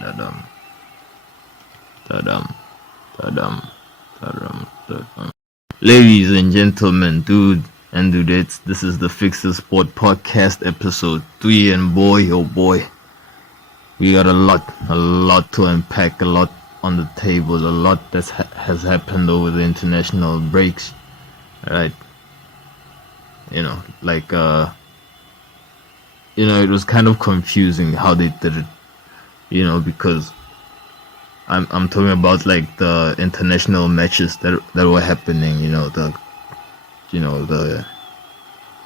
Da-dum, da-dum, da-dum, da-dum, da-dum. Ladies and gentlemen, dude and dudettes, this is the Fixasport podcast episode 3, and boy, oh boy, we got a lot to unpack, a lot on the table, a lot that has happened over the international breaks, right? It was kind of confusing how they did it, because I'm talking about like the international matches that were happening, the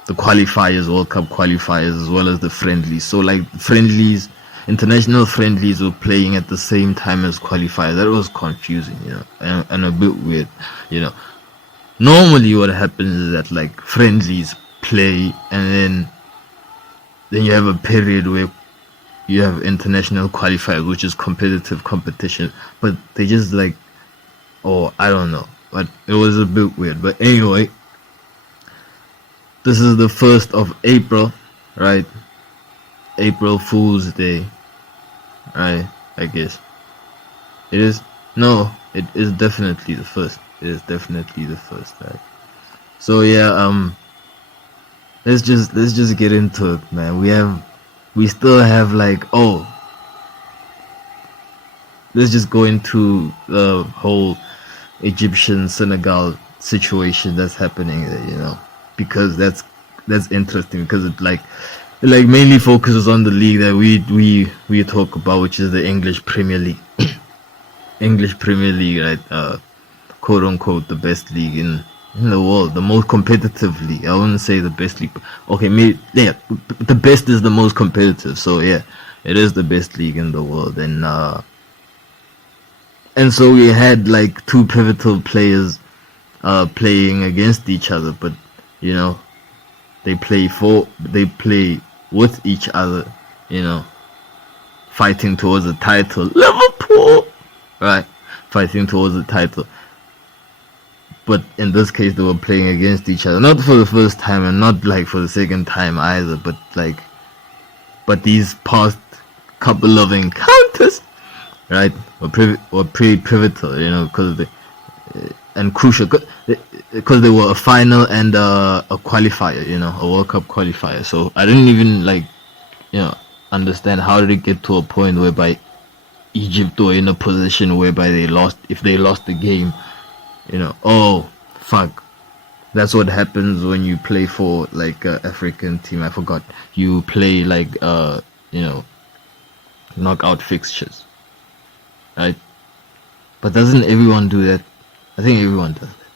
qualifiers, World Cup qualifiers, as well as the friendlies. So like friendlies, international friendlies were playing at the same time as qualifiers. That was confusing, and a bit weird, Normally what happens is that like friendlies play, and then you have a period where you have international qualifiers, which is competitive competition, but they just I don't know, but it was a bit weird. But anyway, this is the 1st of April, right? April Fool's Day, right? I guess it is. No, it is definitely the 1st. It is definitely the 1st, right? So yeah, let's just get into it, man. We still have let's just go into the whole Egyptian Senegal situation that's happening there, because that's interesting, because it mainly focuses on the league that we talk about, which is the English Premier League. English Premier League, right? Quote unquote the best league in the world, the most competitive league. I wouldn't say the best league. Okay, maybe, yeah, the best is the most competitive. So yeah, it is the best league in the world, and so we had like two pivotal players playing against each other, but they play with each other, fighting towards the title. Liverpool, right? Fighting towards the title. But in this case, they were playing against each other, not for the first time and not like for the second time either, but these past couple of encounters, right, were pretty pivotal, because and crucial, because they were a final and a qualifier, a World Cup qualifier. So I didn't even understand how did it get to a point whereby Egypt were in a position whereby if they lost the game. Oh fuck, that's what happens when you play for like a African team. I forgot, you play knockout fixtures, right? But doesn't everyone do that? I think everyone does that,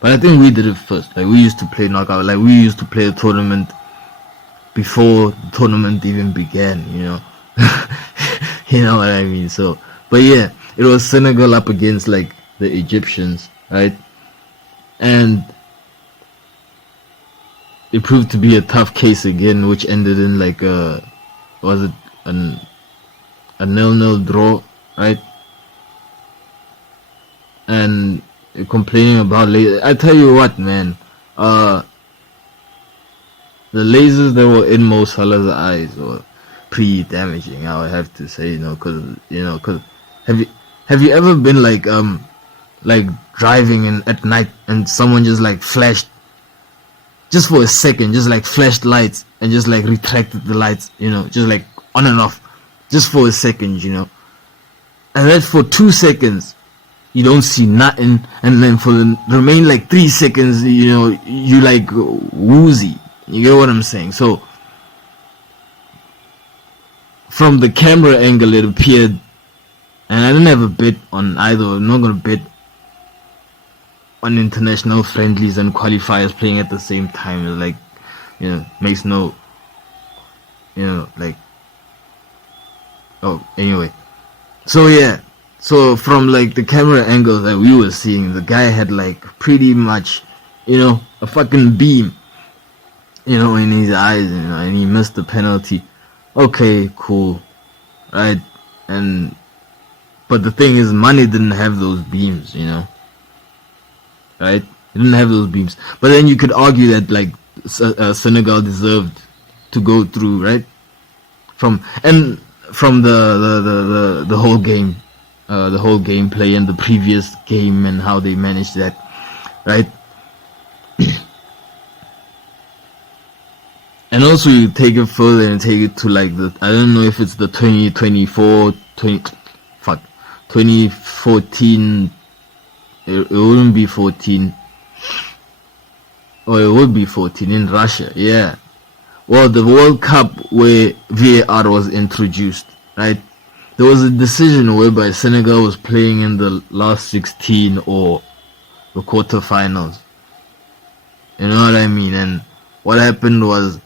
but I think we did it first. Like, we used to play knockout, like we used to play a tournament before the tournament even began, you know what I mean? So, but yeah, it was Senegal up against like the Egyptians, right? And it proved to be a tough case again, which ended in like a 0-0 draw, right? And complaining about I tell you what, man, the lasers that were in Mo Salah's eyes were pretty damaging, I would have to say, because have you ever been like driving at night and someone just like flashed just for a second, just like flashed lights and just like retracted the lights, just like on and off just for a second, and that's for 2 seconds you don't see nothing, and then for the remain like 3 seconds, you like woozy. You get what I'm saying? So from the camera angle it appeared, and I didn't have a bet on either. I'm not gonna bet on international friendlies and qualifiers playing at the same time. Like, makes no, oh, anyway. So yeah, so from like the camera angle that we were seeing, the guy had like pretty much, a fucking beam, in his eyes, and he missed the penalty. Okay, cool, right? But the thing is, Mane didn't have those beams, right? He didn't have those beams. But then you could argue that like Senegal deserved to go through, right? And from the whole game, the whole gameplay and the previous game and how they managed that, right? And also you take it further and take it to like I don't know if it's the 2014, it wouldn't be 14, or it would be 14 in Russia, yeah. Well, the World Cup where VAR was introduced, right? There was a decision whereby Senegal was playing in the last 16 or the quarterfinals. You know what I mean? And what happened was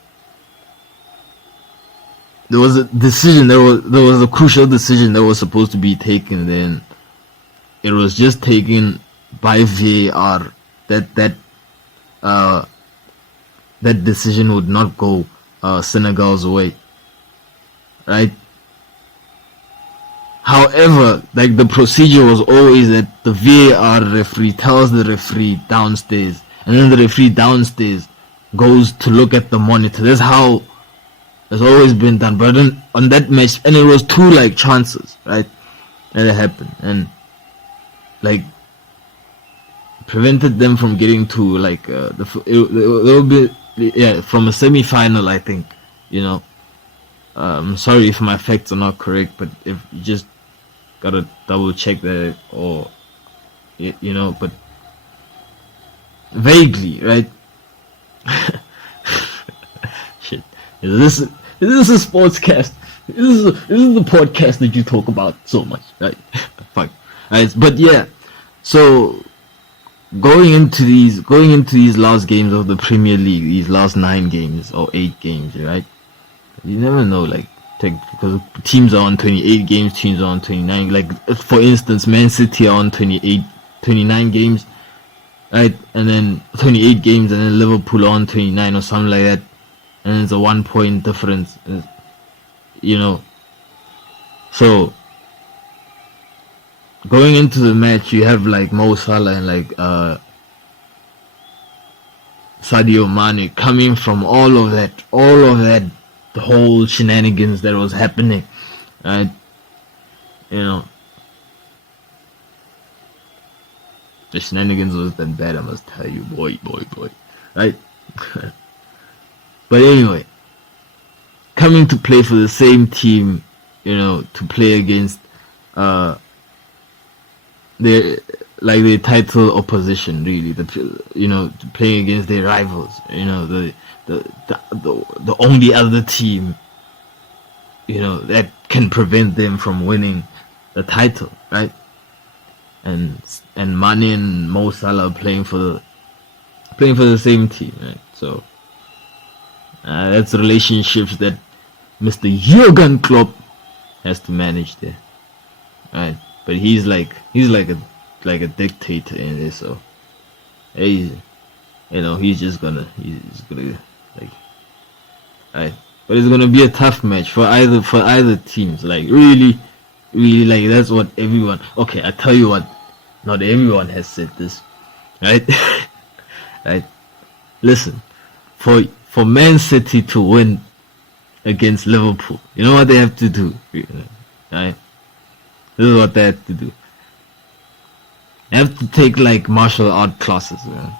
there was a decision. There was a crucial decision that was supposed to be taken. Then it was just taken by VAR. That decision would not go Senegal's way, right? However, like the procedure was always that the VAR referee tells the referee downstairs, and then the referee downstairs goes to look at the monitor. That's how it's always been done. But on that match, and it was two like chances, right? And it happened, and like prevented them from getting to like it will be from a semi-final, I think. You know, I'm sorry if my facts are not correct, but if you just gotta double check that, or you know, but vaguely, right? Shit, is this a sportscast? This is the podcast that you talk about so much, right? Fuck, right? But yeah, so going into these last games of the Premier League, these last 9 games or 8 games, right? You never know, like, because teams are on 28 games, teams are on 29. Like, for instance, Man City are on 29 games, right? And then 28 games, and then Liverpool are on 29 or something like that. And it's a 1 point difference, you know. So going into the match, you have like Mo Salah and like Sadio Mane coming from all of that, the whole shenanigans that was happening, right? You know, the shenanigans was that bad, I must tell you, boy, right? But anyway, coming to play for the same team, you know, to play against their title opposition, really, you know, playing against their rivals, you know, the only other team, you know, that can prevent them from winning the title, right? And Mane and Mo Salah playing for the same team, right? So that's relationships that Mr. Jurgen Klopp has to manage there, right? But he's like a dictator in this, so he's just gonna like, right? But it's gonna be a tough match for either teams. Like really, like that's what everyone. Okay, I tell you what, not everyone has said this, right? Right? Listen, for Man City to win against Liverpool, you know what they have to do, right? This is what they have to do. They have to take like martial art classes, man.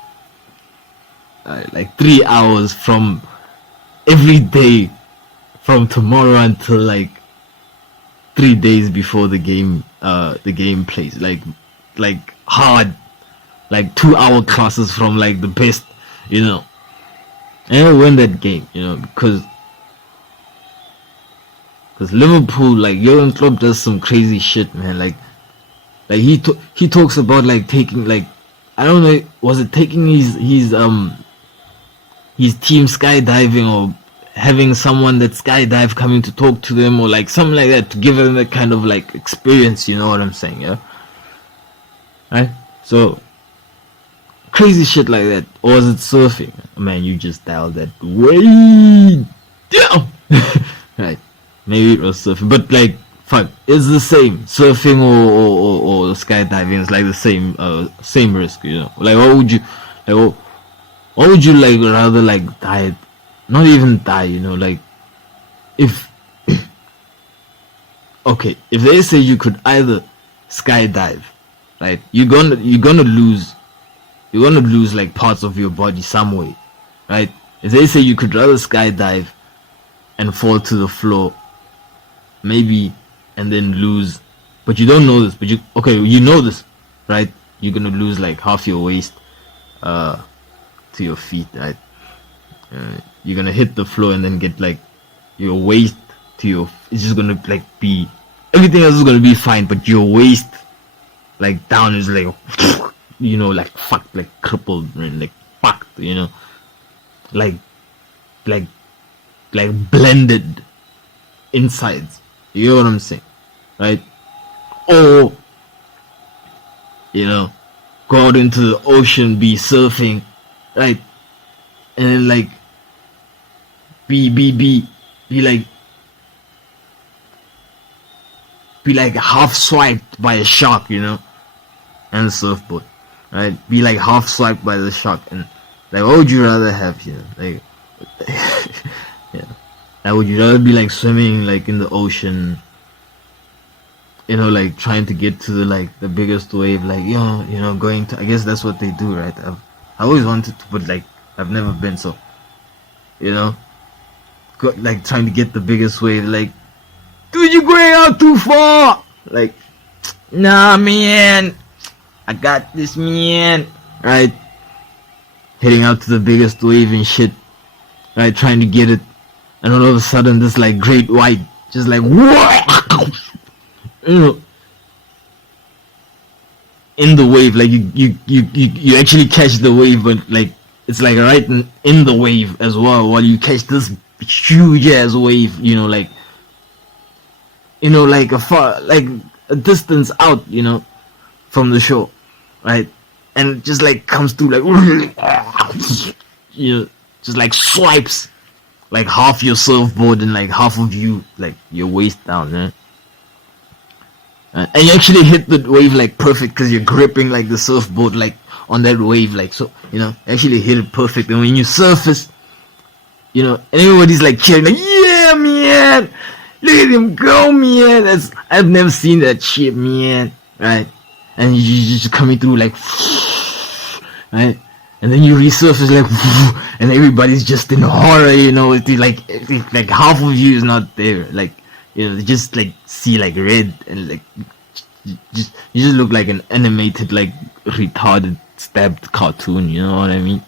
Like 3 hours from every day, from tomorrow until like 3 days before the game plays. Like hard, like 2-hour classes from like the best, you know, and win that game, you know, because Liverpool, like Jurgen Klopp does some crazy shit, man. Like he talks about like taking, like, I don't know, was it taking his team skydiving, or having someone that skydive coming to talk to them, or like something like that, to give them that kind of like experience, you know what I'm saying, yeah? Right? So crazy shit like that. Or was it surfing? Man, you just dialed that way down. Right? Maybe it was surfing, but like, fuck, it's the same. Surfing or skydiving is like the same risk, you know. Like, what would you like rather like die? Not even die, you know. Like, if okay, if they say you could either skydive, right? You're gonna lose like parts of your body some way, right? If they say you could rather skydive and fall to the floor, maybe, and then lose, but you don't know this, but you know this, right? You're gonna lose like half your waist to your feet, right? You're gonna hit the floor and then get like your waist to your, it's just gonna like be, everything else is gonna be fine, but your waist like down is like like fucked, like crippled, man, like fucked, like blended insides. You know what I'm saying, right? Or go out into the ocean, be surfing, right? And then like be like half swiped by a shark, and a surfboard, right? Be like half swiped by the shark, and like, what would you rather have, like yeah, like, would you rather be like swimming like in the ocean, like trying to get to the biggest wave, like going to, I guess that's what they do, right? I always wanted to, but like I've never been, so like trying to get the biggest wave, like, dude, you're going out too far, like, nah, man, I got this, man, right? Heading out to the biggest wave and shit, right? Trying to get it, and all of a sudden this like great white just like in the wave, like you actually catch the wave, but like it's like right in the wave as well, while you catch this huge ass wave, like like a distance out, from the shore, right? And it just like comes through like just like swipes like half your surfboard and like half of you, like your waist down, man. And you actually hit the wave like perfect because you're gripping like the surfboard like on that wave, like, so actually hit it perfect. And when you surface, and everybody's like cheering, like, yeah, man, look at him go, man. I've never seen that shit, man, right? And you just coming through like right, and then you resurface like and everybody's just in horror, it's like half of you is not there, like, they just like see like red, and like you just look like an animated like retarded stabbed cartoon, you know what I mean,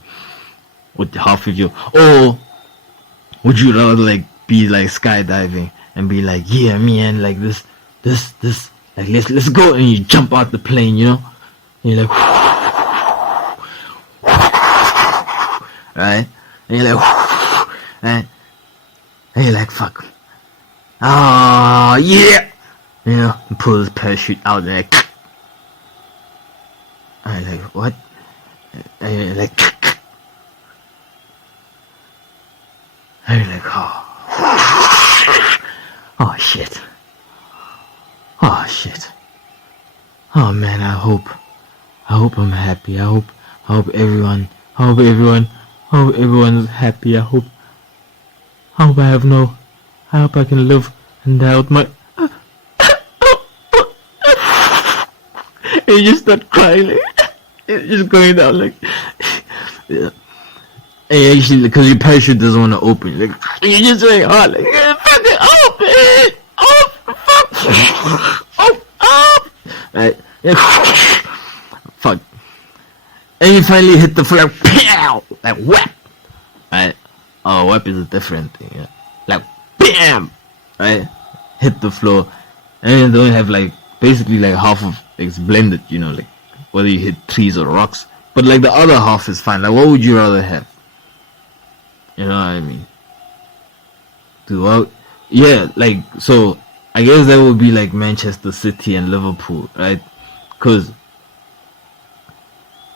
with half of you. Or would you rather like be like skydiving and be like, yeah, man, like this like let's go, and you jump out the plane, and you're like right, and you're like right, and you're like, fuck, oh yeah, and pull this parachute out, and like, and like, what, and you're like, and you're like, oh shit, oh man, I hope I'm happy, I hope everyone is happy, I hope I can live and die with my and you just start crying, like, it's just going down, like, yeah. And actually, because your parachute doesn't want to open, like, you just like, oh, like, fucking open, right, fuck, and you finally hit the floor, like, whap, right? Oh, whap is a different thing, yeah. Like, bam, right? Hit the floor, and you don't have like basically like half of it's blended, like whether you hit trees or rocks, but like the other half is fine. Like, what would you rather have? You know what I mean? Yeah, like, so I guess that would be like Manchester City and Liverpool, right? Because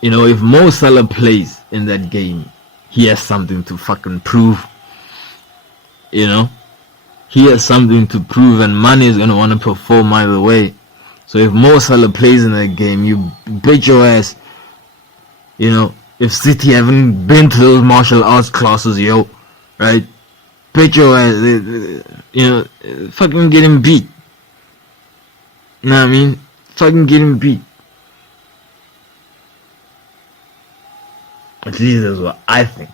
if Mo Salah plays in that game, he has something to fucking prove. He has something to prove, and Mane is gonna want to perform either way. So if Mo Salah plays in that game, you bet your ass, if City haven't been to those martial arts classes, right? Bet your ass, fucking get him beat, You know what I mean? Fucking getting beat. At least that's what I think.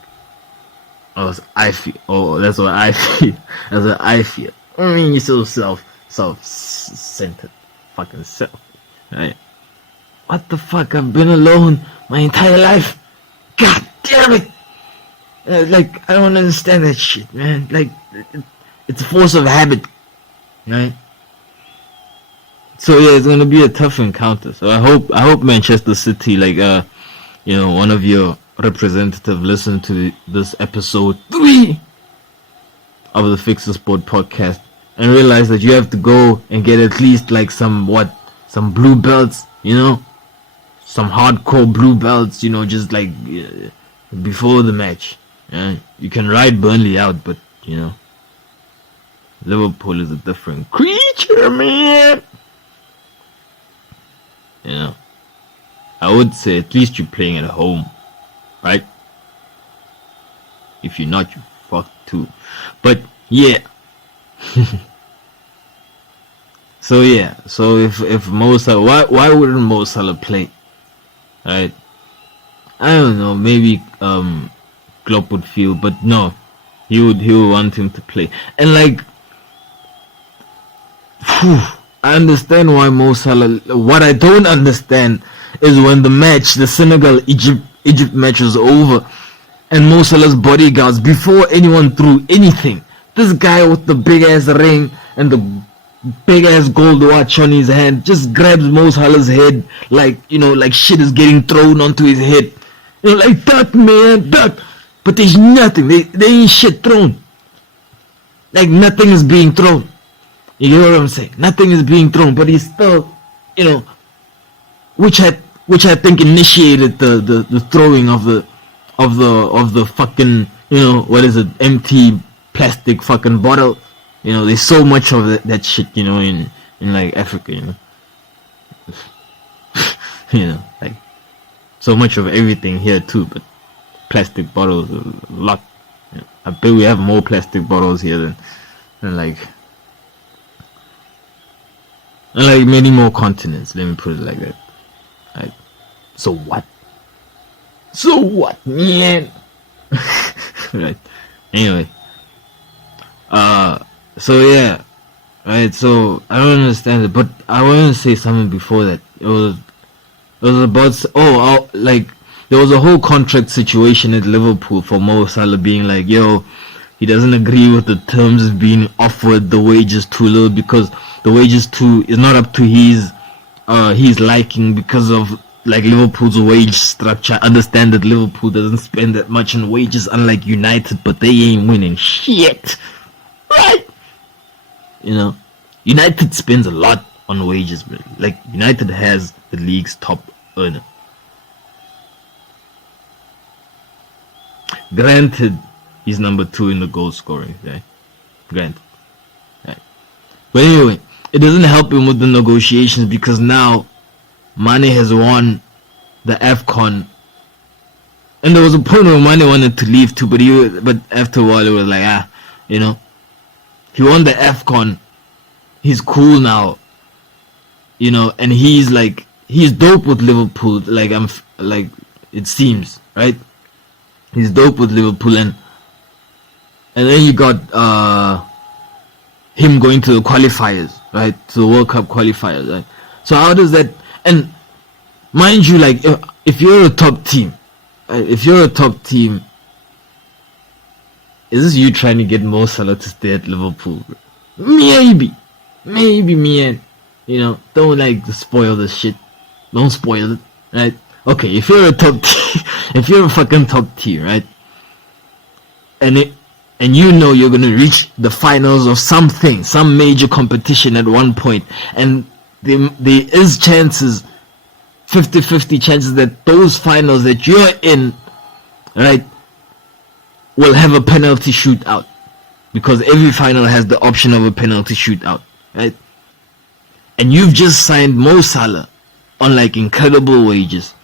Or that's what I feel. Oh, that's what I feel. That's what I feel. I mean, you're so self-centered. Fucking self. Right? What the fuck? I've been alone my entire life. God damn it! Like, I don't understand that shit, man. Like, it's a force of habit. Right? So yeah, it's gonna be a tough encounter. So I hope Manchester City, like, one of your representative listen to this episode 3 of the Fixasport podcast and realize that you have to go and get at least like some blue belts, some hardcore blue belts, just like before the match. You can ride Burnley out, but Liverpool is a different creature, man. I would say at least you're playing at home, right? If you're not, you fuck too. But yeah. So if Mo Salah, why wouldn't Mo Salah play? Right? I don't know. Maybe Klopp would feel, but no, he would want him to play. And like, I understand why Mo Salah. What I don't understand is when the Senegal Egypt match was over, and Mo Salah's bodyguards, before anyone threw anything, this guy with the big ass ring and the big ass gold watch on his hand just grabs Mo Salah's head like shit is getting thrown onto his head. Like, duck, man, duck. But there's nothing. There ain't shit thrown. Like, nothing is being thrown. You get what I'm saying? Nothing is being thrown, but he's still, which I think initiated the throwing of the fucking, what is it, empty plastic fucking bottle. There's so much of that shit, in like Africa, like so much of everything here too, but plastic bottles a lot. I bet we have more plastic bottles here than like many more continents. Let me put it like that. Right. So what? So what, man? Right. Anyway. So yeah. Right. So I don't understand it, but I want to say something before that. It was about there was a whole contract situation at Liverpool for Mo Salah being like, yo, he doesn't agree with the terms of being offered the wages too low because the wages too is not up to his liking because of like Liverpool's wage structure. I understand that Liverpool doesn't spend that much on wages, unlike United, but they ain't winning shit, right? United spends a lot on wages, bro. Like, United has the league's top earner. Granted, he's number 2 in the goal scoring, right? Granted, right? But anyway, it doesn't help him with the negotiations because now Mane has won the AFCON, and there was a point where Mane wanted to leave too, but after a while it was like, he won the AFCON, he's cool now, and he's dope with Liverpool, it seems, right? He's dope with Liverpool, and then you got him going to the qualifiers, right? To the World Cup qualifiers, right? So how does that? And mind you, like, if you're a top team, is this you trying to get Mo Salah to stay at Liverpool? Maybe, man. Don't like to spoil this shit. Don't spoil it, right? Okay, if you're a top team, if you're a fucking top tier, right? And you're gonna reach the finals of something, some major competition at one point, and there is chances, 50-50 chances that those finals that you're in, right, will have a penalty shootout, because every final has the option of a penalty shootout, right? And you've just signed Mo Salah on like incredible wages.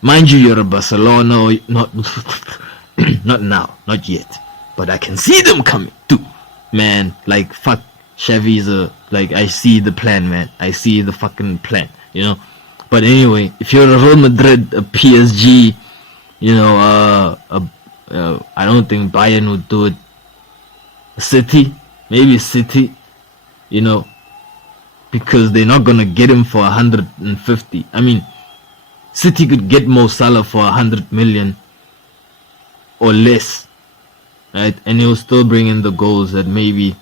Mind you, you're a Barcelona, not not now, not yet, but I can see them coming too, man. Like, fuck, Chevy's I see the plan, man. I see the fucking plan, you know. But anyway, if you're a Real Madrid, a PSG, you know, I don't think Bayern would do it. City, maybe City, you know, because they're not gonna get him for 150. I mean, City could get Mo Salah for 100 million or less, right? And he'll still bring in the goals that maybe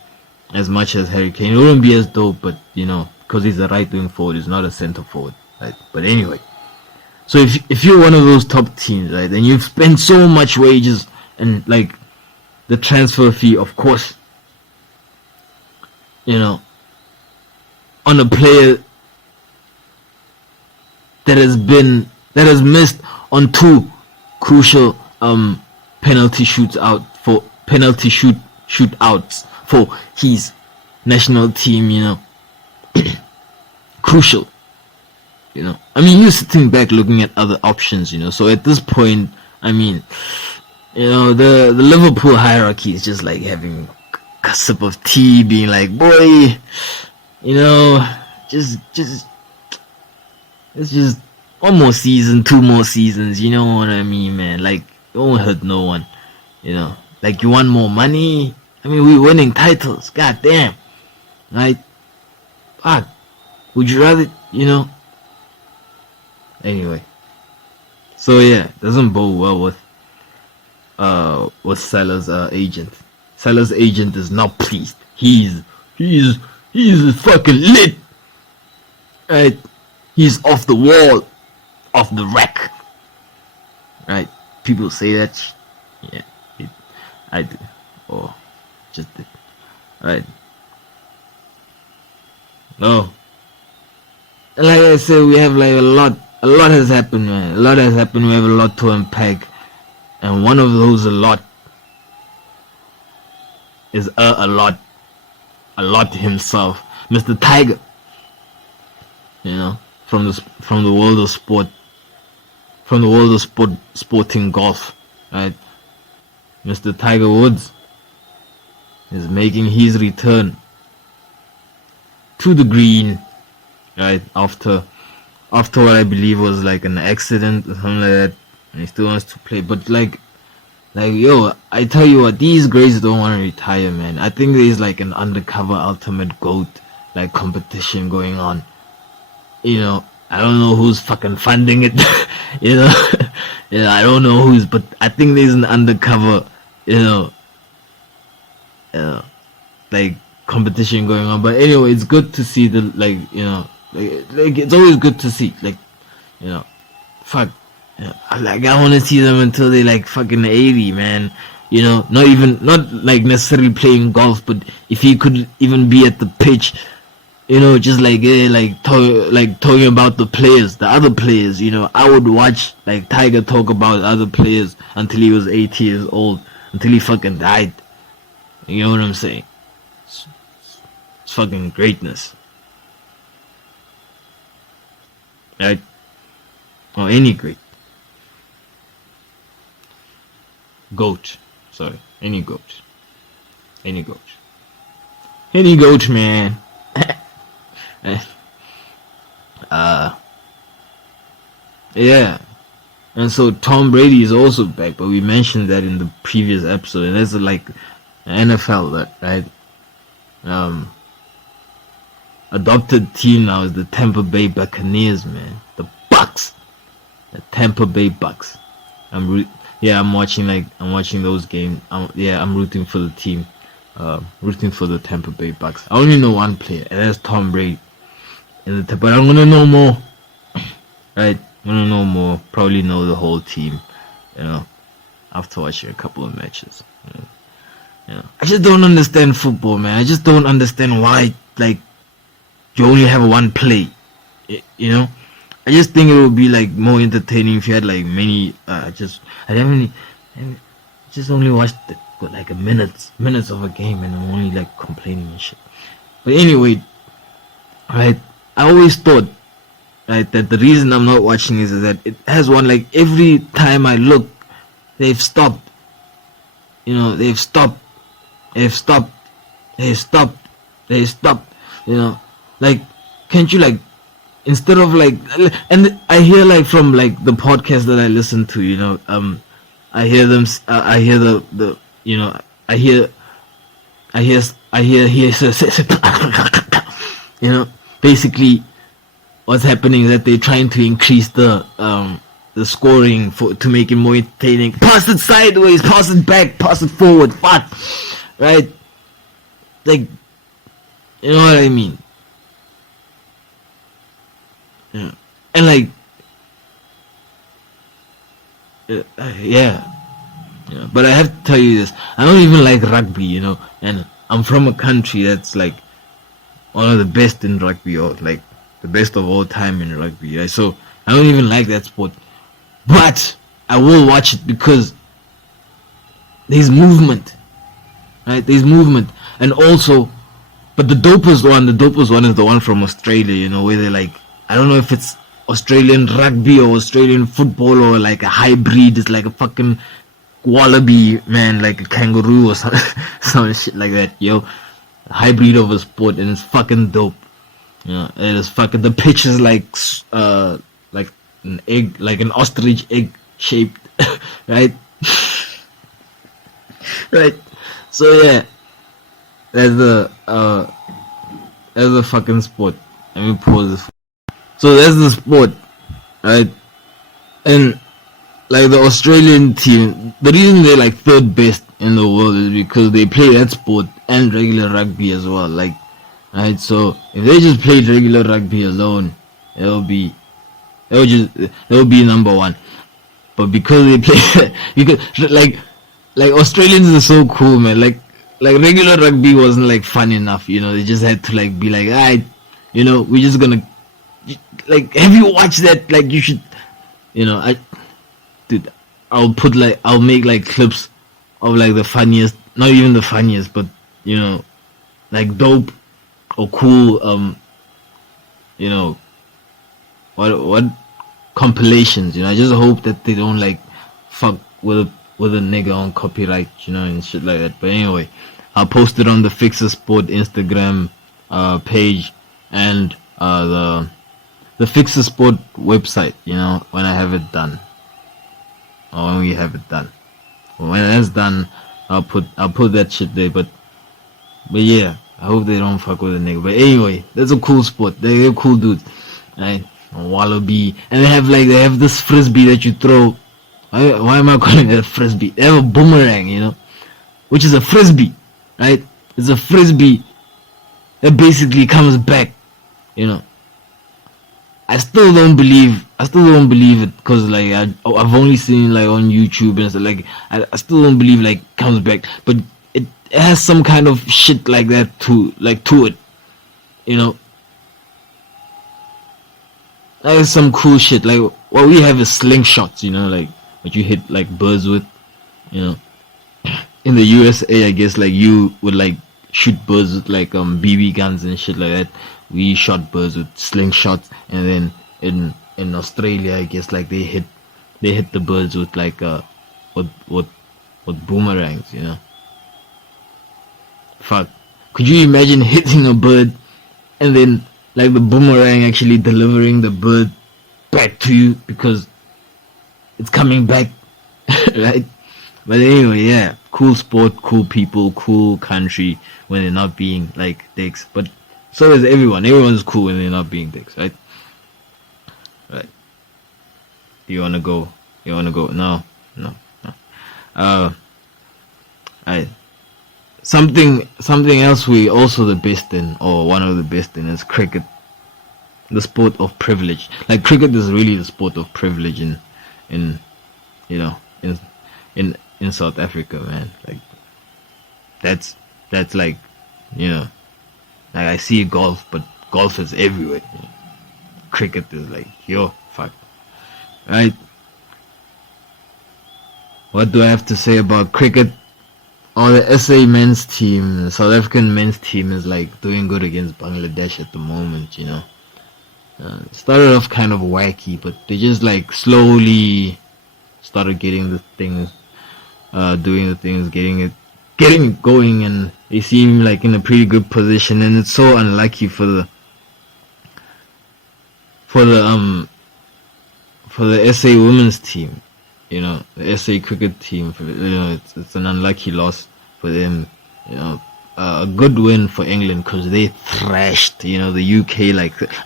as much as Harry Kane. It wouldn't be as dope, but you know, because he's a right wing forward, he's not a center forward, right? But anyway, so if you're one of those top teams, right, and you've spent so much wages and like the transfer fee, of course, you know, on a player that has missed on two crucial penalty shootouts for his national team, you know. Crucial, you know. I mean, you're sitting back looking at other options, you know. So at this point, I mean, you know, the Liverpool hierarchy is just like having a sip of tea, being like, boy, you know, just it's just one more season, 2 more seasons, you know what I mean, man? Like, it won't hurt no one, you know. Like, you want more money? I mean, we're winning titles, god damn, right? Fuck, would you rather, you know? Anyway, so yeah, doesn't bode well with Salah's agent. Salah's agent is not pleased. He's fucking lit, right? He's off the wall, off the rack, right? People say that, yeah, I do, or just did, right? No, and like I said, we have like a lot has happened, man. A lot has happened. We have a lot to unpack, and one of those a lot is a lot himself, Mr. Tiger. You know, from the world of sport, sporting golf, right? Mr. Tiger Woods is making his return to the green, right? After what I believe was like an accident or something like that, and he still wants to play. But like yo, I tell you what, these greats don't want to retire, man. I think there's like an undercover ultimate GOAT like competition going on. You know, I don't know who's fucking funding it. you know, I don't know who's, but I think there's an undercover, like competition going on. But anyway, it's good to see the like it's always good to see fuck. I want to see them until they like fucking 80, man. You know, not like necessarily playing golf, but if he could even be at the pitch, you know, just talking about the players, the other players. You know, I would watch like Tiger talk about other players until he was 80 years old, until he fucking died. You know what I'm saying? It's fucking greatness, right? Or any great. GOAT. Sorry. Any GOAT. Any GOAT, man. Yeah. And so Tom Brady is also back, but we mentioned that in the previous episode, and that's like NFL, right? Adopted team now is the Tampa Bay Buccaneers, man. The Bucks. The Tampa Bay Bucks. I'm watching those games. I'm rooting for the team. Rooting for the Tampa Bay Bucks. I only know one player, and that's Tom Brady. But I'm gonna know more. Right? I'm gonna know more. Probably know the whole team. You know, after watching a couple of matches. You know, I just don't understand football, man. I just don't understand why like you only have one play. You know. I just think it would be like more entertaining if you had like many. I just only watched like minutes of a game, and I'm only like complaining and shit. But anyway, right? I always thought, right, that the reason I'm not watching is that it has one like every time I look, they've stopped. You know, they've stopped. They stopped, like, can't you, like, instead of, like, and I hear, like, from, like, the podcast that I listen to, I hear them, I hear the I hear, he says, basically what's happening is that they're trying to increase the scoring to make it more entertaining. Pass it sideways, pass it back, pass it forward, what? Right? Like, you know what I mean? Yeah. And like, yeah. But I have to tell you this: I don't even like rugby, and I'm from a country that's like one of the best in rugby, or like the best of all time in rugby. Right? So I don't even like that sport, but I will watch it because there's movement, right? There's movement, and also, but the dopest one is the one from Australia, where they're like, I don't know if it's Australian rugby or Australian football or like a hybrid. It's like a fucking wallaby, man, like a kangaroo or some shit like that, a hybrid of a sport, and it's fucking dope. It is fucking, the pitch is like an egg, like an ostrich egg shaped, right? Right. So yeah, that's the fucking sport. Let me pause this. So that's the sport, right? And like the Australian team, the reason they're like third best in the world is because they play that sport and regular rugby as well. Like, right? So if they just played regular rugby alone, they'll be number one. But because they play, because like Australians are so cool, man. Like regular rugby wasn't like fun enough, They just had to like be like, alright, we're just gonna, like, have you watched that? Like, you should, dude, I'll make like clips of like the funniest, not even the funniest, but like dope or cool, what compilations, I just hope that they don't like fuck with a nigga on copyright, and shit like that. But anyway, I'll post it on the Fixasport Instagram page and the Fixasport website, when I have it done. Or when we have it done. When that's done, I'll put that shit there. But yeah, I hope they don't fuck with a nigga. But anyway, that's a cool sport. They're cool dudes, right? Wallaby, and they have this frisbee that you throw. Why am I calling it a frisbee? They have a boomerang, which is a frisbee, right? It's a frisbee that basically comes back, I still don't believe it, because like I've only seen like on YouTube and stuff. Like I still don't believe like comes back, but it has some kind of shit like that to it, That is some cool shit. Like what we have is slingshots, like what you hit like birds with, In the USA, I guess like you would like shoot birds with like BB guns and shit like that. We shot birds with slingshots, and then in Australia, I guess like they hit the birds with like with boomerangs, Fuck. Could you imagine hitting a bird and then like the boomerang actually delivering the bird back to you because it's coming back, right? But anyway, yeah, cool sport, cool people, cool country when they're not being like dicks. But so is everyone. Everyone's cool when they're not being dicks, right? Right. You wanna go? No. Alright. Something else we also the best in, or one of the best in, is cricket. The sport of privilege. Like cricket is really the sport of privilege in South Africa, man. Like that's like, like I see golf, but golf is everywhere. Cricket is like, fuck. Right? What do I have to say about cricket? Oh, the SA men's team, the South African men's team is like doing good against Bangladesh at the moment, It started off kind of wacky, but they just like slowly started getting the things, doing the things, getting it getting it going, and they seem like in a pretty good position. And it's so unlucky for the SA women's team, you know, the SA cricket team. It's an unlucky loss for them. You know, a good win for England because they thrashed, you know, the UK.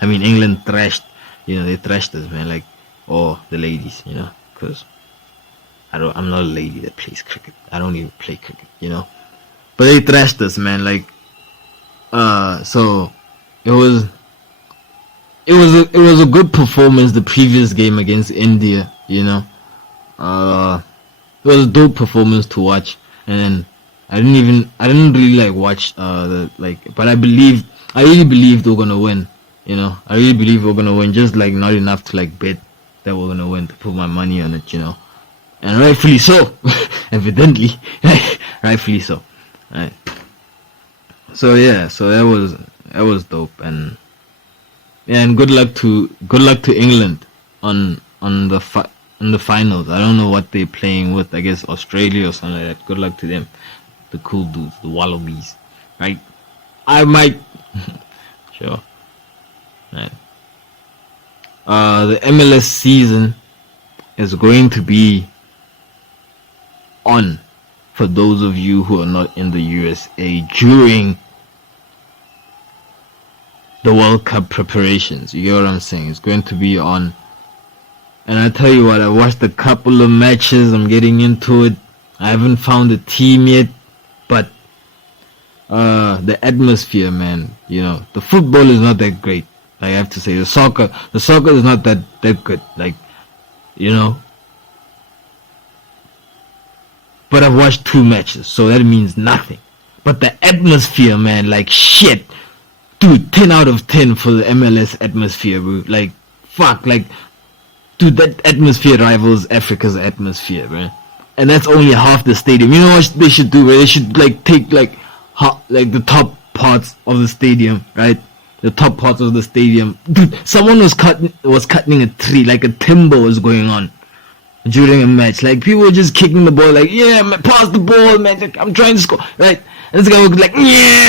England thrashed, you know, they thrashed us, man. Or the ladies, you know, because I'm not a lady that plays cricket. I don't even play cricket, you know. But they thrashed us, man. So it was a good performance. The previous game against India, you know, it was a dope performance to watch. And then I didn't really watch but I really believed we were gonna win. You know, I really believe we're gonna win. Just not enough to bet that we're gonna win, to put my money on it, you know. And rightfully so, evidently, rightfully so. Right. So yeah, so that was dope, and good luck to England on the finals. I don't know what they're playing with. I guess Australia or something like that. Good luck to them, the cool dudes, the Wallabies, right? I might, sure. Right. The MLS season is going to be on for those of you who are not in the USA during the World Cup preparations. You get what I'm saying? It's going to be on. And I tell you what, I watched a couple of matches. I'm getting into it. I haven't found a team yet, but the atmosphere, man, you know, the football is not that great. I have to say, the soccer is not that good, you know. But I've watched 2 matches, so that means nothing. But the atmosphere, man, shit. Dude, 10 out of 10 for the MLS atmosphere, bro. Fuck, dude, that atmosphere rivals Africa's atmosphere, man. And that's only half the stadium. You know what they should do, right? They should, take, the top parts of the stadium, right? The top parts of the stadium. Dude, someone was cutting a tree, a timber was going on during a match. People were just kicking the ball, yeah, man, pass the ball, man, I'm trying to score, right? And this guy was yeah.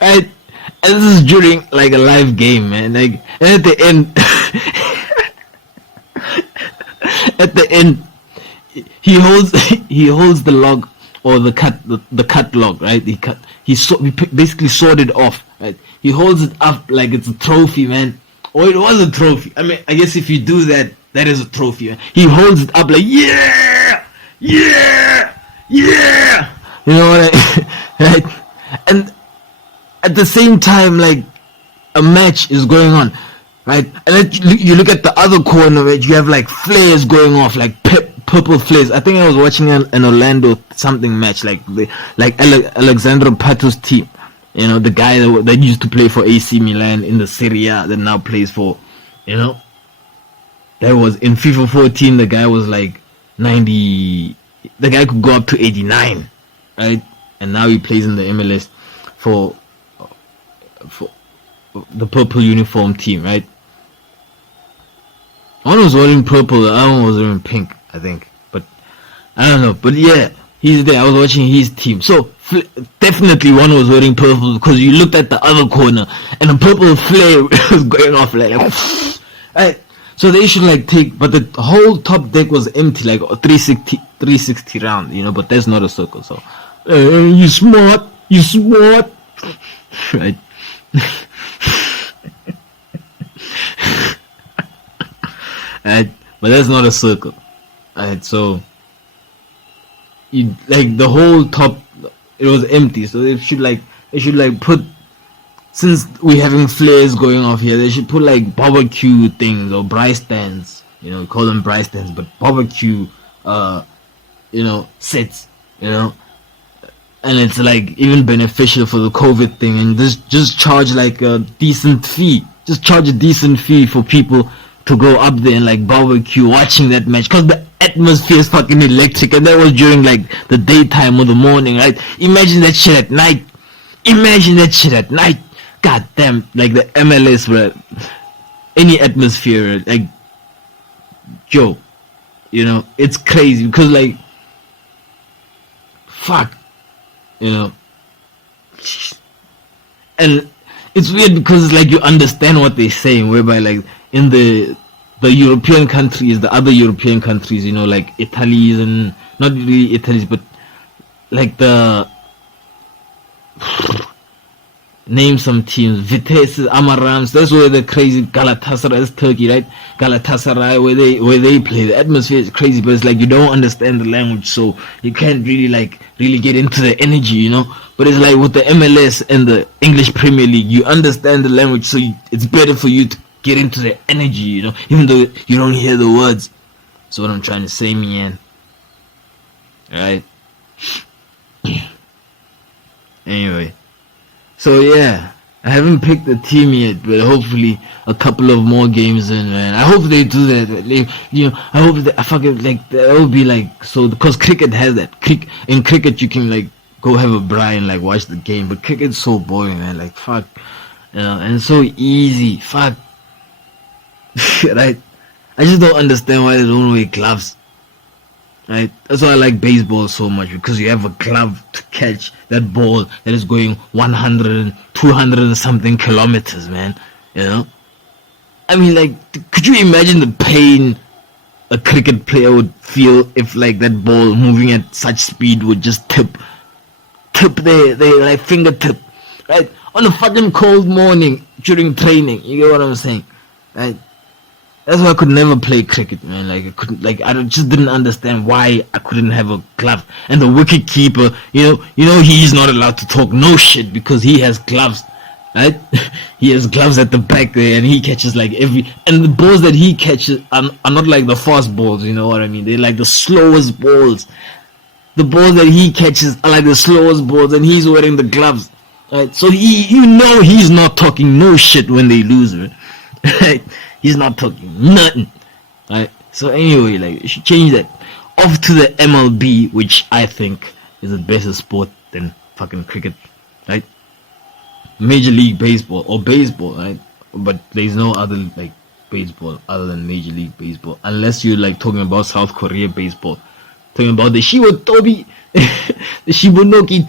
Right? And this is during a live game, man. And at the end at the end he holds the log, or the cut log, right? He basically sawed it off, right? He holds it up like it's a trophy, man. Or it was a trophy. I mean, I guess if you do that, that is a trophy, man. He holds it up yeah, yeah, yeah. You know what right? And at the same time, a match is going on, right? And you look at the other corner, right? You have flares going off, purple flares. I think I was watching an Orlando something match, Alexandro Pato's team. You know, the guy that used to play for AC Milan in the Serie A, that now plays for, you know, that was in FIFA 14. The guy was 90. The guy could go up to 89, right? And now he plays in the MLS for the purple uniform team, right? One was wearing purple, the other one was wearing pink, I think. But I don't know. But yeah, he's there. I was watching his team. So definitely one was wearing purple, because you looked at the other corner and a purple flare was going off right? So they should take, but the whole top deck was empty, 360 round, you know. But that's not a circle. So you smart, right? Right, but that's not a circle. Right, so you the whole top, it was empty. So they should put, since we're having flares going off here, they should put barbecue things or braai stands. You know, call them braai stands, but barbecue, you know, sets. You know, and it's even beneficial for the COVID thing, and just charge a decent fee. Just charge a decent fee for people to go up there and barbecue watching that match, because the atmosphere is fucking electric. And that was during the daytime or the morning, right? Imagine that shit at night. God damn, like the MLS, bro. Any atmosphere, like, Joe, you know, it's crazy because, like, fuck, you know, and it's weird because it's like you understand what they're saying, whereby, like, in the European countries, the other European countries, you know, like Italy's and not really Italy's, but like the name some teams, Vitesse, Amarams, that's where the crazy Galatasaray is, Turkey, right? Galatasaray, where they play. The atmosphere is crazy, but it's like you don't understand the language, so you can't really get into the energy, you know. But it's like with the MLS and the English Premier League, you understand the language, so it's better for you to get into the energy, you know, even though you don't hear the words. That's what I'm trying to say, man. Right? Anyway. So yeah, I haven't picked a team yet, but hopefully a couple of more games in, man. I hope they do that. Like, you know, I hope that I fucking like that would be like so because cricket has that. In cricket you can like go have a braai and like watch the game, but cricket's so boring, man. Like fuck, you know, and it's so easy. Fuck, right? I just don't understand why they don't wear gloves. Right? That's why I like baseball so much, because you have a glove to catch that ball that is going 100 and 200 and something kilometers, man. You know? I mean, like, could you imagine the pain a cricket player would feel if, like, that ball moving at such speed would just tip their like fingertip, right? On a fucking cold morning during training. You get what I'm saying? Right? That's why I could never play cricket, man. Like I couldn't, like I just didn't understand why I couldn't have a glove. And the wicket keeper, you know, he's not allowed to talk no shit because he has gloves, right? He has gloves at the back there, and he catches like and the balls that he catches are not like the fast balls. You know what I mean? They're like the slowest balls. The balls that he catches are like the slowest balls, and he's wearing the gloves, right? So he's not talking no shit when they lose, right? He's not talking nothing, right? So anyway, like, you should change that. Off to the MLB, which I think is a better sport than fucking cricket, right? Major League Baseball or baseball, right? But there's no other like baseball other than Major League Baseball, unless you're like talking about South Korea baseball, talking about the Shibotobi, the Shibonoki,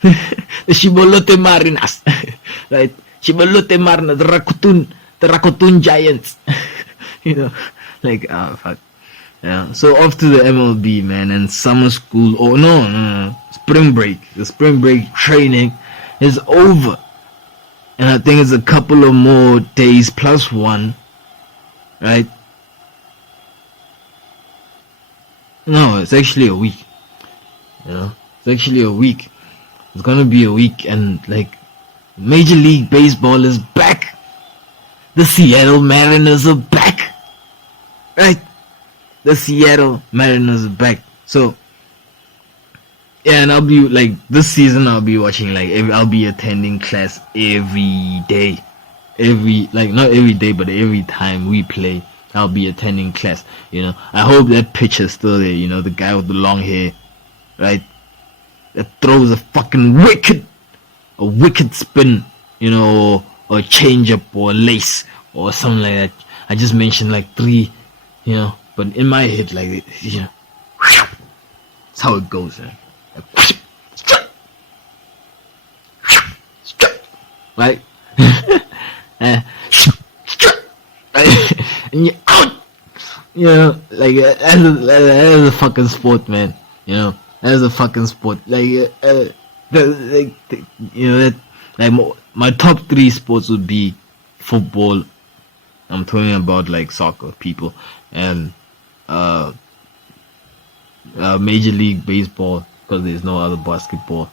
the Shibolote Marinas, right? Shibolote Marinas, the Rakuten Giants, you know, like fuck, yeah. So off to the MLB, man, and summer school. Oh no, spring break. The spring break training is over, and I think it's a couple of more days plus one, right? No, it's actually a week. You know, it's actually a week. It's gonna be a week, and like, Major League Baseball is back. The Seattle Mariners are back, right? The Seattle Mariners are back. So, yeah, and I'll be like, this season I'll be watching, like, I'll be attending class every day. Not every day, but every time we play, I'll be attending class, you know. I hope that pitcher's still there, you know, the guy with the long hair, right? That throws a fucking wicked spin, you know, or a change-up or a lace or something like that. I just mentioned like 3, you know, but in my head, like, you know, that's how it goes, man. Like, right? And you're out, you know, like, as a fucking sport, man, you know, as a fucking sport, like, you know, that, like, my top 3 sports would be football. I'm talking about like soccer, people, and Major League Baseball, because there's no other basketball,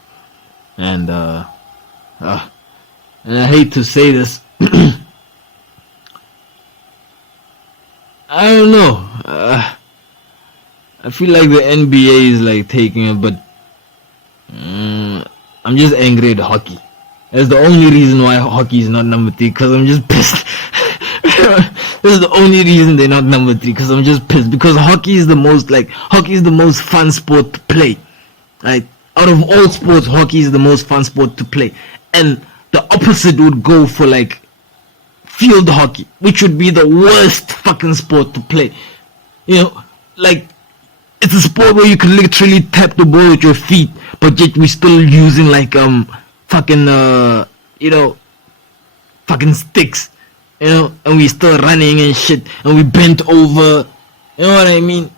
and I hate to say this, I don't know. I feel like the NBA is like taking it, but I'm just angry at hockey. That's the only reason why hockey is not number 3, because I'm just pissed. This is the only reason they're not number 3, because I'm just pissed. Because hockey is the most fun sport to play. Right? Out of all sports, hockey is the most fun sport to play. And the opposite would go for like field hockey, which would be the worst fucking sport to play. You know, like it's a sport where you can literally tap the ball with your feet, but yet we're still using like fucking fucking sticks, and we still running and shit, and we bent over. You know what I mean?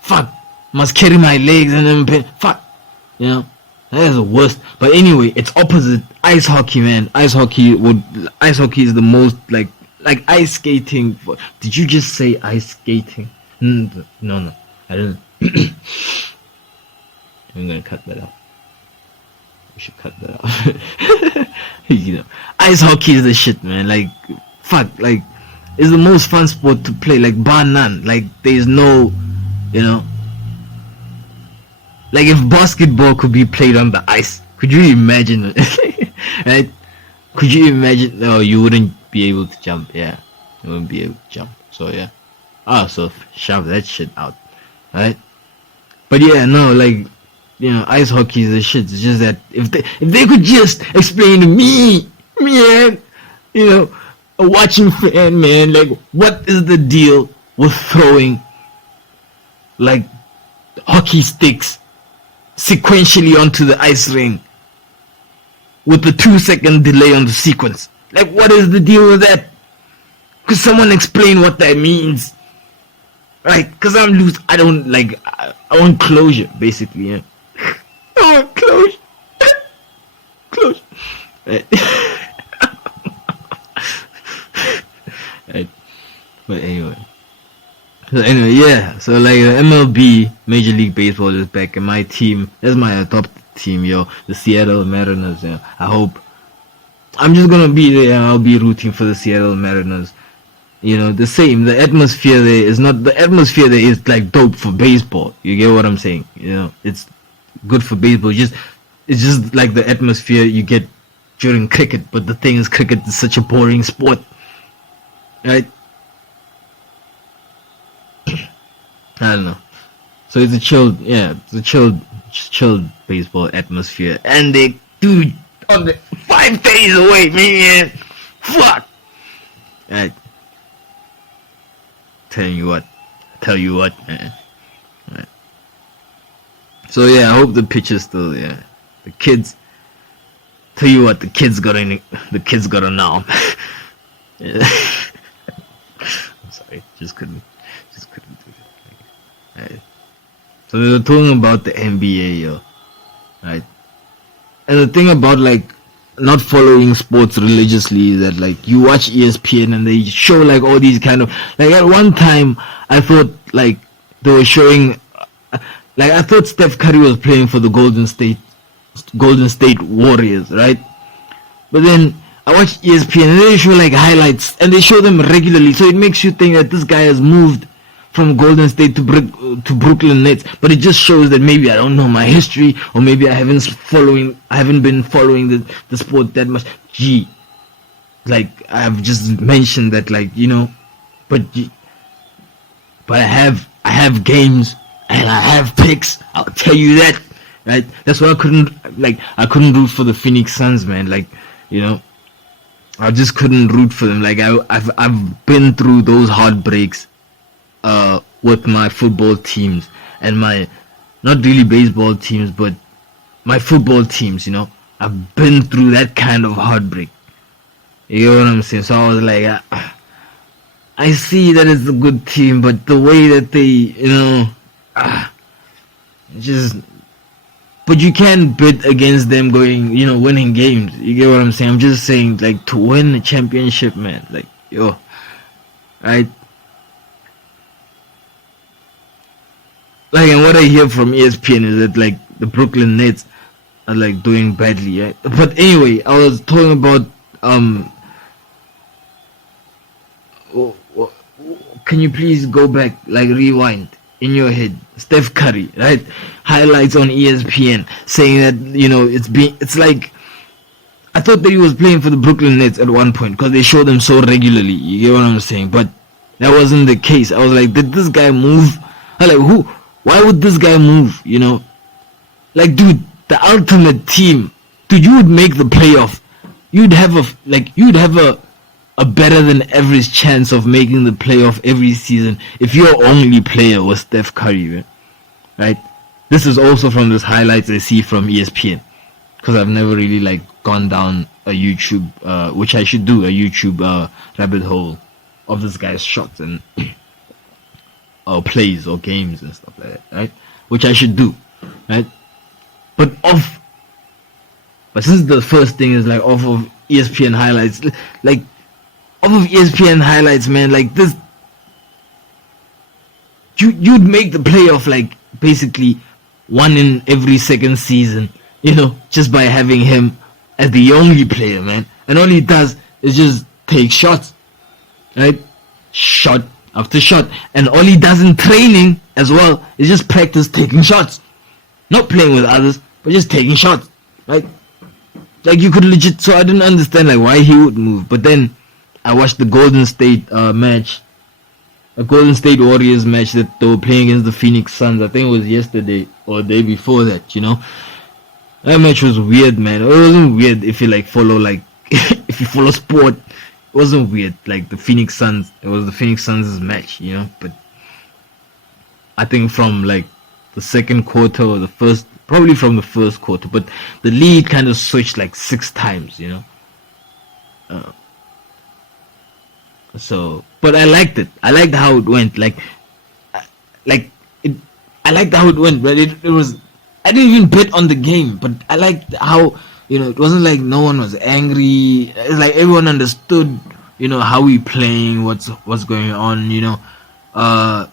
Fuck, must carry my legs and then bend. Fuck, that is the worst. But anyway, it's opposite. Ice hockey, man. Ice hockey is the most like ice skating. Did you just say ice skating? No, I didn't. I'm gonna cut that out. We should cut that out. Ice hockey is the shit, man. Like, fuck, like, it's the most fun sport to play. Like, bar none. Like, there's no, like if basketball could be played on the ice, could you imagine? Right? Could you imagine? No, you wouldn't be able to jump. Yeah, you wouldn't be able to jump. So yeah. So shove that shit out, right? But yeah, no, like, ice hockey is the shit. It's just that if they could just explain to me, man, a watching fan, man, like, what is the deal with throwing like hockey sticks sequentially onto the ice ring with the 2-second delay on the sequence? Like, what is the deal with that? Could someone explain what that means? Right? Because I'm loose. I don't like. I want closure, basically. Yeah. I want closure. Closure. Right. Right. But anyway. Yeah. So like MLB, Major League Baseball is back, and my team, that's my adopted team, the Seattle Mariners. Yeah. I hope. I'm just gonna be there, and I'll be rooting for the Seattle Mariners. The atmosphere there is not, the atmosphere there is like dope for baseball. You get what I'm saying? It's good for baseball. It's just like the atmosphere you get during cricket. But the thing is, cricket is such a boring sport, right? I don't know. So it's a chilled baseball atmosphere. And they, dude, on the 5 days away, man. Fuck. Right. Tell you what, man. Right. So yeah, I hope the pitch is still, the kids. Tell you what, the kids got an arm. Yeah. I'm sorry, just couldn't do that. Right. So they were talking about the NBA, right? And the thing about like not following sports religiously is that like you watch ESPN and they show like all these kind of, like at one time I thought like they were showing, like I thought Steph Curry was playing for the Golden State Warriors, right? But then I watched ESPN and they show like highlights and they show them regularly, so it makes you think that this guy has moved from Golden State to Brooklyn Nets. But it just shows that maybe I don't know my history, or maybe I haven't been following the sport that much. Gee, like I've just mentioned that, like, but I have games and I have picks. I'll tell you that, right? That's why I couldn't root for the Phoenix Suns, man. Like, I just couldn't root for them. Like I've been through those heartbreaks with my football teams and my, not really baseball teams, but my football teams. I've been through that kind of heartbreak. You know what I'm saying? So I was like, I see that it's a good team, but the way that they, just, but you can't bet against them going, winning games. You get what I'm saying? I'm just saying, like, to win a championship, man, like, right? Like, and what I hear from ESPN is that, like, the Brooklyn Nets are, like, doing badly, right? But anyway, I was talking about, can you please go back, like, rewind in your head? Steph Curry, right? Highlights on ESPN saying that, it's like, I thought that he was playing for the Brooklyn Nets at one point because they show them so regularly. You get what I'm saying? But that wasn't the case. I was like, did this guy move? I'm like, who? Why would this guy move? Like, dude, the ultimate team. Dude, you would make the playoff you'd have a better than average chance of making the playoff every season if your only player was Steph Curry, man. Right? This is also from this highlights I see from ESPN, because I've never really like gone down a YouTube, which I should do, a YouTube rabbit hole of this guy's shots and or plays or games and stuff like that, right? Which I should do, right? But since the first thing is like off of ESPN highlights, like off of ESPN highlights, man, like this, you'd make the playoff like basically one in every second season, you know, just by having him as the only player, man. And all he does is just take shots, right? Shot after shot. And all he does in training as well is just practice taking shots. Not playing with others, but just taking shots, right? Like you could legit, so I didn't understand like why he would move. But then I watched the Golden State match, a Golden State Warriors match that they were playing against the Phoenix Suns. I think it was yesterday or the day before that, you know. That match was weird, man. It wasn't weird if you like follow like if you follow sport. It wasn't weird. Like the Phoenix Suns, it was the Phoenix Suns' match, you know. But I think from like the second quarter or probably from the first quarter, but the lead kind of switched like 6 times, you know. But I liked it. I liked how it went. I liked how it went. But it was. I didn't even bet on the game, but I liked how, you know, it wasn't like no one was angry. It's like everyone understood, you know, how we playing, what's going on, you know, and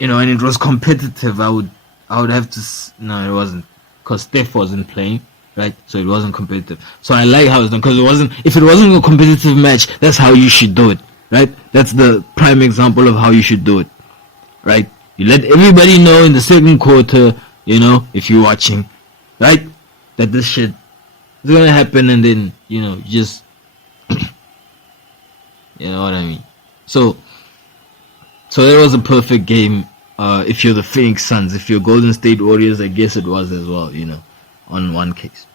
it was competitive. I would have to. No, it wasn't, because Steph wasn't playing. Right, so it wasn't competitive. So I like how it's done, because if it wasn't a competitive match, that's how you should do it. Right, that's the prime example of how you should do it. Right, you let everybody know in the second quarter, you know, if you're watching, right, that this shit is gonna happen, and then you just you know what I mean. So it was a perfect game. If you're the Phoenix Suns, if you're Golden State Warriors, I guess it was as well, you know. On one case.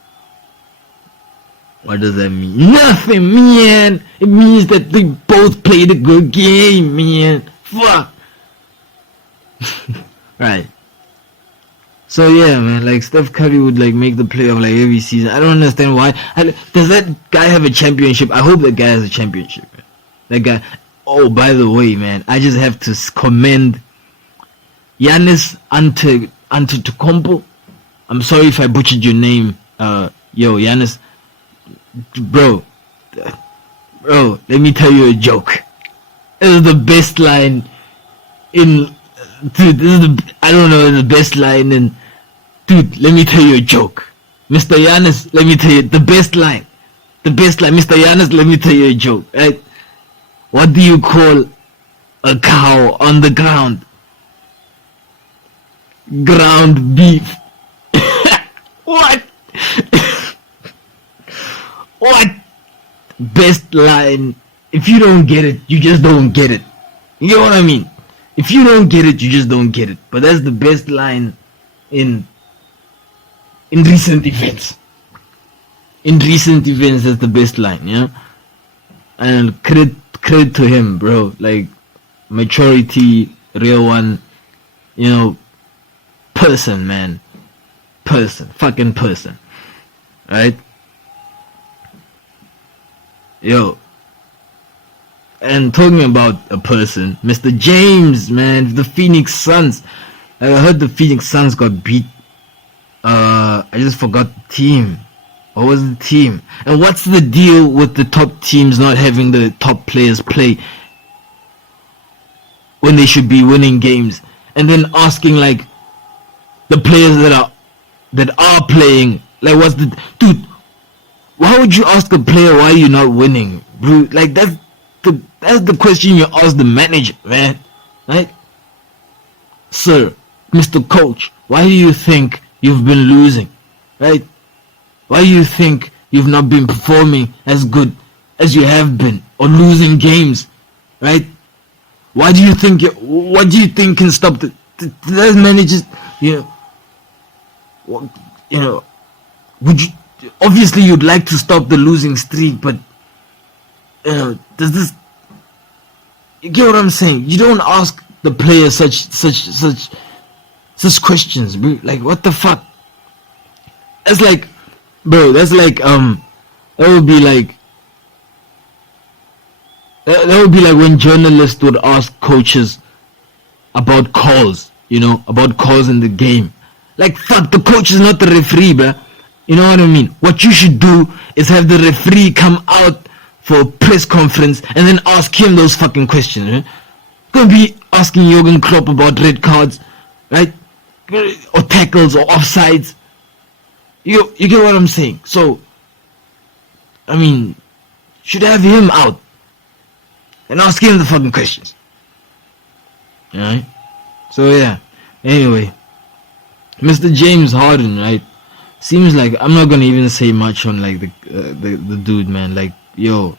What does that mean? Nothing, man. It means that they both played a good game, man. Fuck. Right. So yeah, man. Like Steph Curry would like make the playoff like every season. I don't understand why. Does that guy have a championship? I hope that guy has a championship, man. That guy. Oh, by the way, man, I just have to commend Giannis Antetokounmpo. I'm sorry if I butchered your name, Giannis. Bro, let me tell you a joke. This is the best line in, dude, I don't know, the best line in, dude, let me tell you a joke. Mr. Giannis, let me tell you, the best line, Mr. Giannis, let me tell you a joke, right? What do you call a cow on the ground? Ground beef. What? What? Best line. If you don't get it, you just don't get it. You know what I mean? If you don't get it, you just don't get it. But that's the best line in recent events. In recent events, that's the best line, yeah? And credit to him, bro. Like, maturity, real one, you know, person, man. Fucking person, right? Yo, and talking about a person, Mr. James, man, the Phoenix Suns. I heard the Phoenix Suns got beat. I just forgot the team. What was the team? And what's the deal with the top teams not having the top players play when they should be winning games, and then asking like the players that are playing, like, what's the dude? Why would you ask a player why you're not winning, bro? Like that's the question you ask the manager, man. Right, sir, Mr. Coach, why do you think you've been losing? Right? Why do you think you've not been performing as good as you have been, or losing games? Right? What do you think can stop the managers? Would you obviously you'd like to stop the losing streak, but does this? You get what I'm saying? You don't ask the player such questions, bro. Like, what the fuck? That's like, bro. That's like that would be like that would be like when journalists would ask coaches about calls, about calls in the game. Like, fuck, the coach is not the referee, bruh. You know what I mean? What you should do is have the referee come out for a press conference and then ask him those fucking questions. Right? Gonna be asking Jurgen Klopp about red cards, right? Or tackles or offsides. You get what I'm saying? So, I mean, should have him out and ask him the fucking questions. Alright? So yeah. Anyway, Mr. James Harden, right? Seems like I'm not gonna even say much on like the dude, man. Like, yo,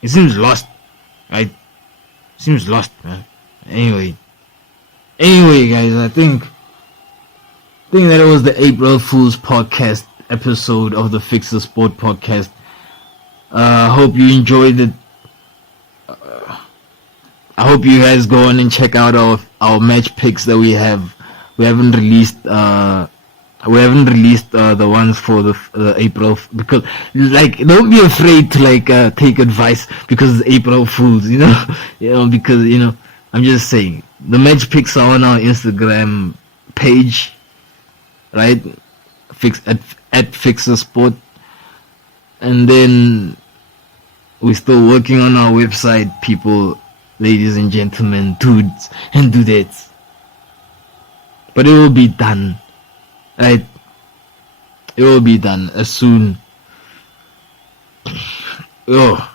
he seems lost, right? Seems lost, man. Anyway, guys, I think that it was the April Fool's podcast episode of the Fixasport podcast. Hope you enjoyed it. I hope you guys go on and check out our match picks that we have. We haven't released the ones for the April, because like, don't be afraid to like take advice because it's April Fools, because I'm just saying the match picks are on our Instagram page, right? At Fixasport, and then we're still working on our website, people, ladies and gentlemen, dudes and dudettes. But it will be done, right? It will be done as soon. It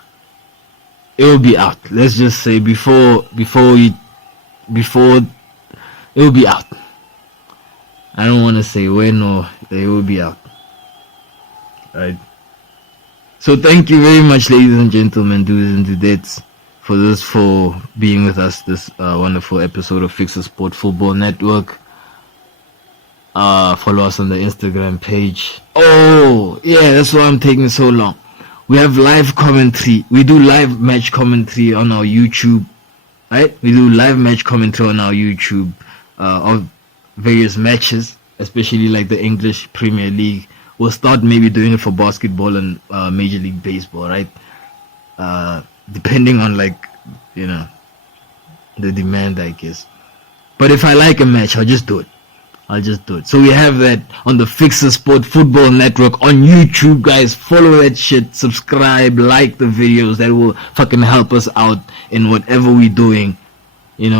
will be out. Let's just say before it will be out. I don't want to say when, or it will be out, right? So thank you very much, ladies and gentlemen, dudes and dudettes, for being with us this wonderful episode of Fixasport Football Network. Follow us on the Instagram page. Oh yeah, that's why I'm taking so long. We have live commentary. We do live match commentary on our YouTube, right? We do live match commentary on our YouTube of various matches, especially like the English Premier League. We'll start maybe doing it for basketball and Major League Baseball, right? Depending on the demand, I guess. But if I like a match, I'll just do it. So we have that on the Fixasport Football Network on YouTube, guys. Follow that shit, subscribe, like the videos. That will fucking help us out in whatever we're doing, in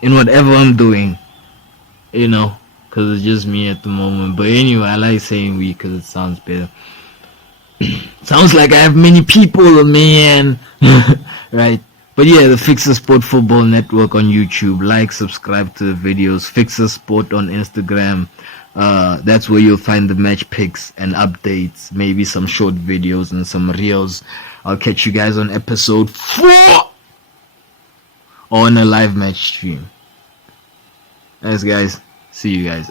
whatever I'm doing, because it's just me at the moment. But anyway, I like saying we because it sounds better. Sounds like I have many people, man. Right? But yeah, the Fixasport Football Network on YouTube. Like, subscribe to the videos. Fixasport on Instagram. That's where you'll find the match picks and updates. Maybe some short videos and some reels. I'll catch you guys on episode 4. Or on a live match stream. Thanks, guys. See you guys.